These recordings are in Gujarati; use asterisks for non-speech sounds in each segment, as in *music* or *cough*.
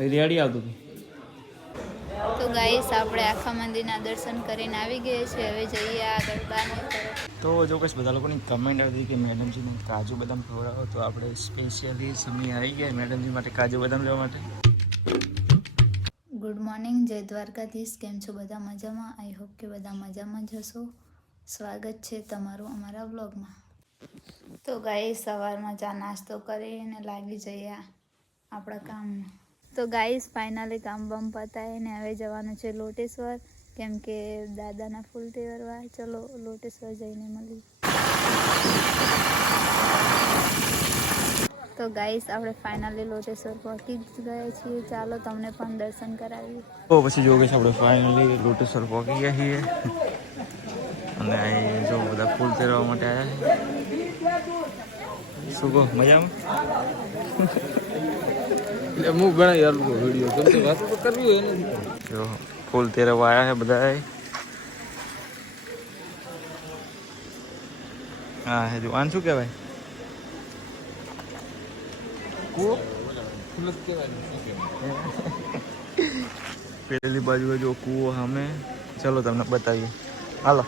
રેડી આવતું હતું તો ગાઈસ આપણે આખા મંદિરના દર્શન કરીને આવી ગયા છે હવે જઈએ આગળ બહારની તો જો કશ બધા લોકોની કમેન્ટ આવી કે મેડમજીને કાજુ બદામ ખવડાવો. તો આપણે સ્પેશિયલી સમય આવી ગયા મેડમજી માટે કાજુ બદામ લેવા માટે. ગુડ મોર્નિંગ જય દ્વારકાધીશ. કેમ છો બધા મજામાં? આઈ હોપ કે બધા મજામાં જ હશો. સ્વાગત છે તમારું અમારા વ્લોગમાં તો ગાઈ સવારમાં ચા નાસ્તો કરીને લાગી જઈએ આપણા કામમાં. તો ગાઈસ ફાઇનલી કામ બમ પતાય ને હવે જવાનું છે લોટેશ્વર. કેમ કે દાદાના ફૂલ તહેવારવા ચલો, લોટેશ્વર જઈને મળીએ. તો ગાઈસ આપણે ફાઇનલી લોટેશ્વર પહોંચી જ ગયા છીએ. ચાલો, તમને પણ દર્શન કરાવીએ. તો પછી જો ગઈશ આપણે ફાઇનલી લોટેશ્વર પહોંચી ગયા છીએ. અને અહીં જો બધા ફૂલ તેરવા માટે આવ્યા શું કહો, મજામાં? એટલે હું ઘણા યાર લોકો વીડિયો કેમ કે વાત કરવી હોય ને જો ફૂલ તેરવા આવ્યા છે બધા હા હે જો આને શું કહેવાય? ફૂલ કહેવાય *laughs* પેલી બાજુ જો કૂવો સામે. ચલો તમને બતાવીએ. હાલો.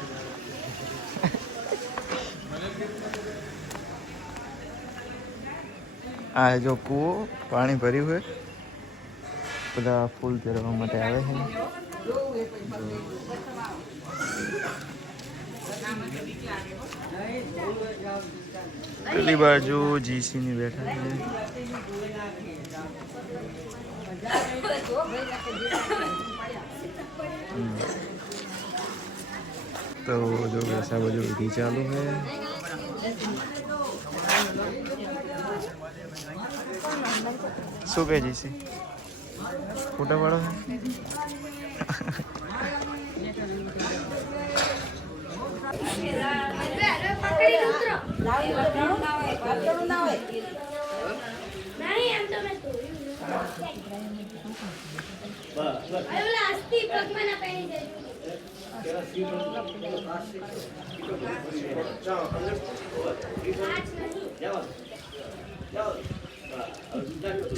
આ જો કૂવો પાણી ભર્યું હોય બધા ફૂલ પહેરવા માટે આવે છે પેલી બાજુ જીસી ની બેઠા છે હમ. તો જો વૈસા બાજુ વિધિ ચાલુ है શું કહે છે? ફોટો પાડો છે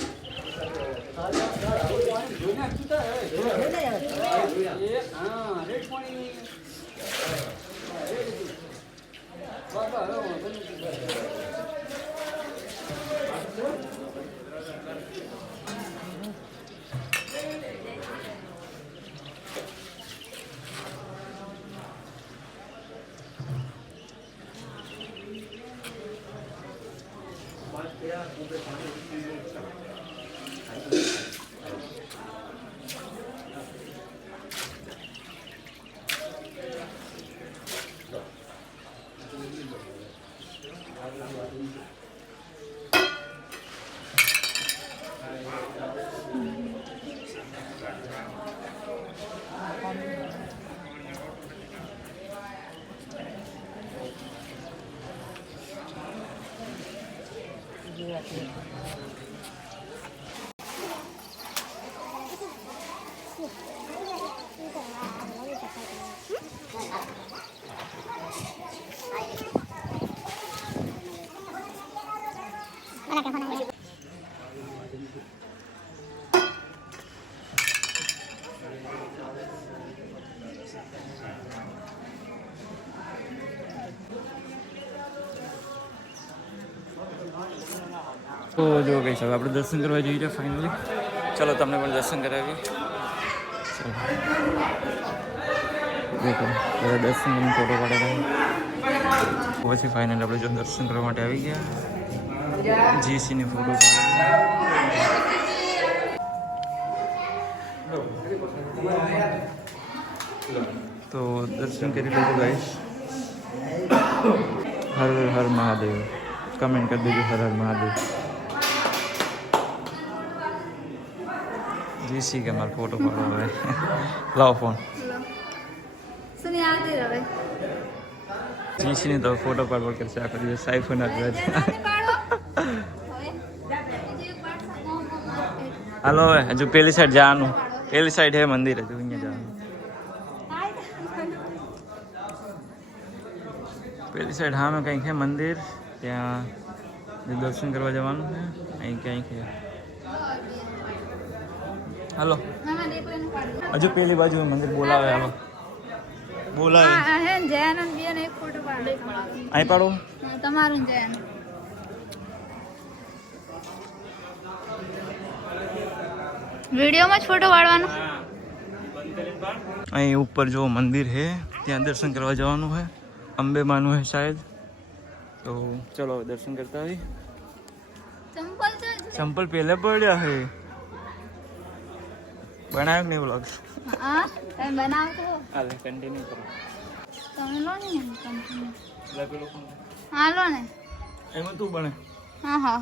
*laughs* હા રેડ પાણી તો જો ગઈ સાહેબ, આપણે દર્શન કરવા જઈએ ફાઇનલી ચલો તમને પણ દર્શન કરાવીએ. દેખો, બધા દર્શન ફોટો પાડેલા પછી ફાઇનલ આપણે જો દર્શન કરવા માટે આવી ગયા. જીસીની ફોટો તો દર્શન કરી લીધું ગાઈશ હર હર મહાદેવ. કમેન્ટ કરી દેજો, હર હર મહાદેવ. જીસી કે મારો ફોટો પાડો હવે લાવો ફોન આવતી તો ફોટો પાડવા કરશે આખો દિવસ આઈફોન આપવા હાલો હવે હજુ પેલી સાઈડ જવાનું પેલી સાઈડ હે મંદિર હજુ અહીંયા જવાનું પેલી સાઈડ હા કંઈક છે મંદિર ત્યાં દર્શન કરવા જવાનું છે અહીં ક્યાંય છે હાલો. હજુ પેલી બાજુ મંદિર બોલાવે હાલો. બોલાવે. અહીં પાડો. તમારું વિડીયોમાં જ ફોટો પાડવાનો? અહીં ઉપર જો મંદિર છે ત્યાં દર્શન કરવા જવાનું છે અંબે માનું છે શાયદ. તો ચલો દર્શન કરતા આવી ચંપલ છે પડ્યા છે બનાવ્યો નહીં વ્લોગ હા તમે બનાવતો હાલે કન્ટિન્યુ કરો. તમે લો ને કન્ટિન્યુ કોણ? હા લો ને. એમાં તું બને. હા હા.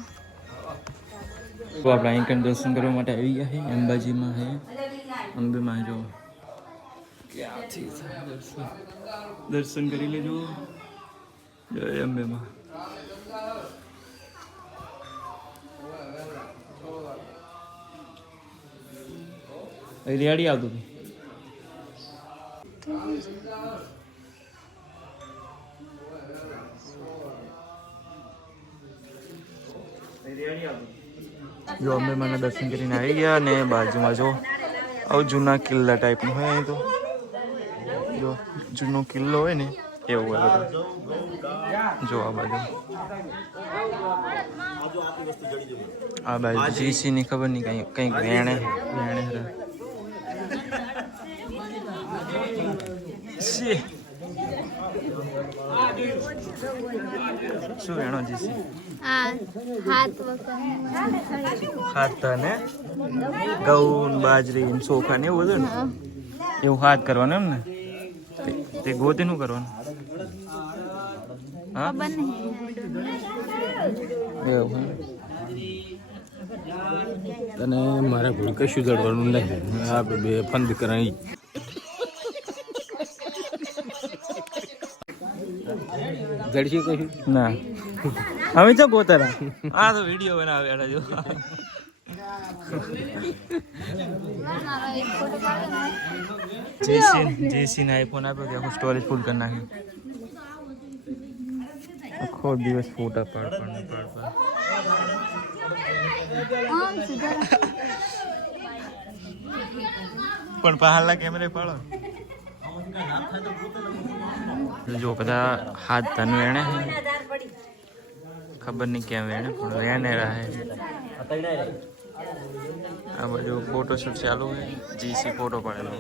તો આપણે અહીં કંઈ દર્શન કરવા માટે આવી ગયા છે અંબાજીમાં છે અંબેમાં જો. ક્યાંથી દર્શન? દર્શન કરી લેજો. જય અંબેમાં. રેડી આવતું જો અમે મને દર્શન કરીને આવી ગયા ને બાજુમાં જો આવું જૂના કિલ્લા ટાઈપનું હોય અહીં તો. જો જૂનો કિલ્લો હોય ને એવું હોય જો આ બાજુ. આ બાજુ જીસી ની ખબર નહીં, કઈ કંઈક વેણે વેણે હરે. શું વેણો જીસી હાથ ને ઘઉં બાજરી ચોખા ને એવું બધું ને? એવું હાથ કરવાનું એમ ને? તે- તે ગોતી નું કરવાનું? હા? એવું તને મારે કોઈ કશું દડવાનું નહીં. આપણે બે ફંદ કરાવી જડશે કશું ના. અમે તો ગોતરા આ તો વીડિયો બનાવે એના જો જેસી જેસી ને આઈફોન આપ્યો કે આખું સ્ટોરેજ ફૂલ કરી નાખ્યું આખો દિવસ ફોટા પાડ પાડ પાડ પણ પહાડના કેમેરે પાડો. જો બધા હાથ ધન વેણે. ખબર નહીં કેમ વેણે, પણ વેણે રહે. આ બાજુ ફોટોશૂટ ચાલુ છે જીસી ફોટો પાડેલો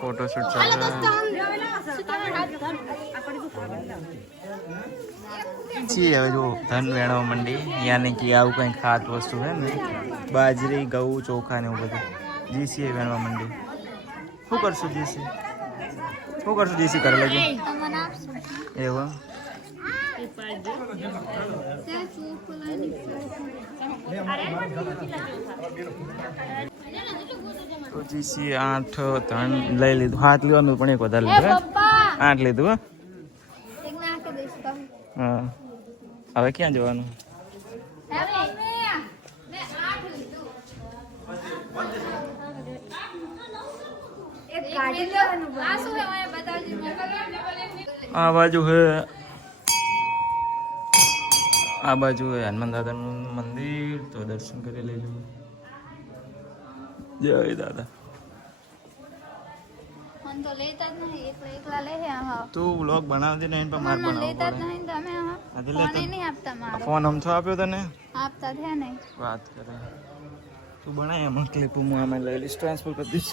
ફોટોશૂટ ચાલુ જી, હવે જો ધન વેણવા માંડી. યાની કે આવું કંઈક ખાત વસ્તુ છે ને. બાજરી, ઘઉં, ચોખા ને એવું બધું. જીસી એ વેણવા માંડી. શું કરશું જીસી શું કરશું જીસી કરે લગી એવું તો જીસી આઠ ત્રણ લઈ લીધું. હાથ લેવાનું પણ એક વધારે લીધું આઠ લીધું હા. હવે ક્યાં જવાનું? આ બાજુ હે. આ બાજુ હે હનુમાન દાદાનું મંદિર તો દર્શન કરી લેજો. જય દાદા. તો નહીં વ્લોગ માર લેતા જ નહીં તમે હા લેતા નહીં આપતા મારો. ફોન આમ આપ્યો તને? આપતા થયા નહીં. વાત કરે. તું બનાય એમાં ક્લિપ હું આમાં લઈ લઈશ ટ્રાન્સફર કરી દઈશ.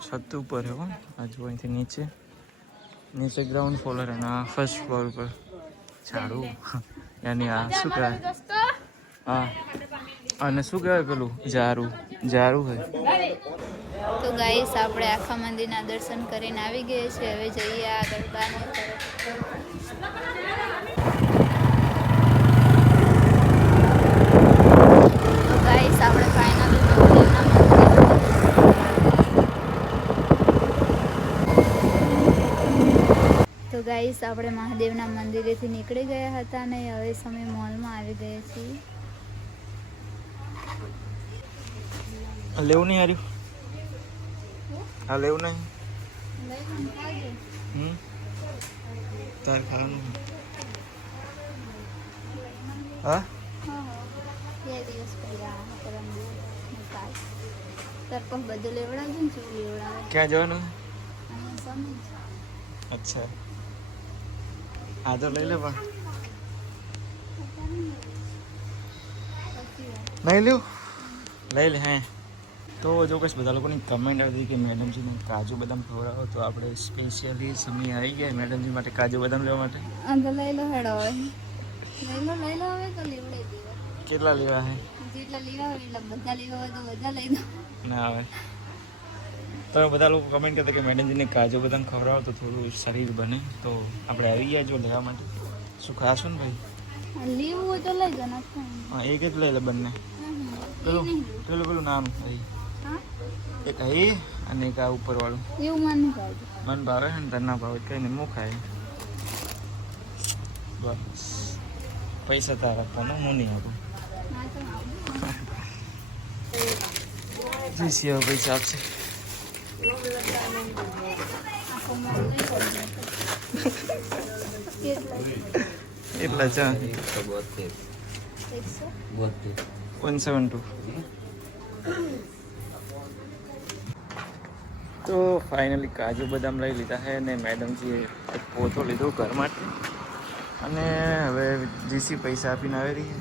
છત ઉપર હે આ જો અહીંથી નીચે. નીચે ગ્રાઉન્ડ ફ્લોર અને આ ફર્સ્ટ ફ્લોર ઉપર ઝાડું. યાની આ શું કહેવાય? હા. અને શું કહેવાય પેલું? ઝારું ઝારું હોય તો ગાઈસ આપણે આખા મંદિરના દર્શન કરીને આવી ગયા છે હવે જઈએ આ બહારની તરફ તો ગાઈસ આપણે ફાઇનલી તો ગાઈસ આપણે મહાદેવના મંદિરેથી નીકળી ગયા હતા અને હવે સમય મોલમાં આવી ગયા છીએ. લેવું નહીં હાર્યું? હા લેવું નહીં? તાર ખાવાનું. હા? ક્યાં જવાનું? અચ્છા. હા તો લઈ લે પણ નહીં લ્યો. લઈ લે હે. તો જો કશ બધા લોકોની કમેન્ટ આવી કે મેડમજીને કાજુ બદામ ખવડાવો તો આપણે સ્પેશિયલી સમય આવી ગયા મેડમજી માટે કાજુ બદામ લેવા માટે. આ લઈ લો હેડો લઈ લો લઈ લો હવે તો લેવડાવી દેવા કેટલા લેવા હે? જેટલા લેવા હોય એટલા બધા લેવા હોય તો બધા લઈ લો. ના આવે. તમે બધા લોકો કમેન્ટ કરતા કે મેડમજીને કાજુ બદામ ખવડાવો તો થોડું શરીર બને. તો આપણે આવી ગયા જો લેવા માટે. શું ખાશો ને ભાઈ? લેવું હોય તો લઈ દો હા એક જ લઈ લે બંને. પેલું પેલું પેલું નામ ભાઈ એક અહીં અને એક આ ઉપરવાળું. એવું માનું ભાવે. મન ભાવે છે ને તને ના ભાવે કઈ નહીં હું ખાય બસ. પૈસા તારા આપવાના હું નહીં આપું. હા તો જી સિંહ પૈસા આપશે. કેટલા છે વન સેવન ટુ તો ફાઇનલી કાજુ બદામ લઈ લીધા છે ને મેડમજીએ એક પોતો લીધો ઘર માટે. અને હવે જીસી પૈસા આપીને આવી રહી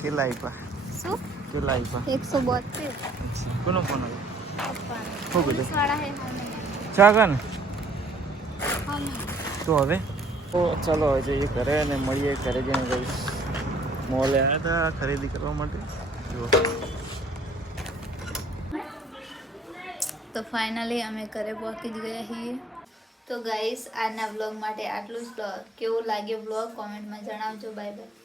કેટલા આપ્યા શું? કેટલા આપ્યા એકસો બોતેર કોનો ફોન આવ્યો? ચા કર તો હવે? તો ચાલો હવે જઈએ ઘરે અને મળીએ ઘરે જઈને જઈશ. મોલે આવ્યા હતા ખરીદી કરવા માટે. જો તો ફાઇનલી અમે ઘરે પહોંચી જ ગયા છીએ. તો ગાઈસ આજના બ્લોગ માટે આટલું જ. કેવું લાગ્યો બ્લોગ કોમેન્ટમાં જણાવજો. Bye bye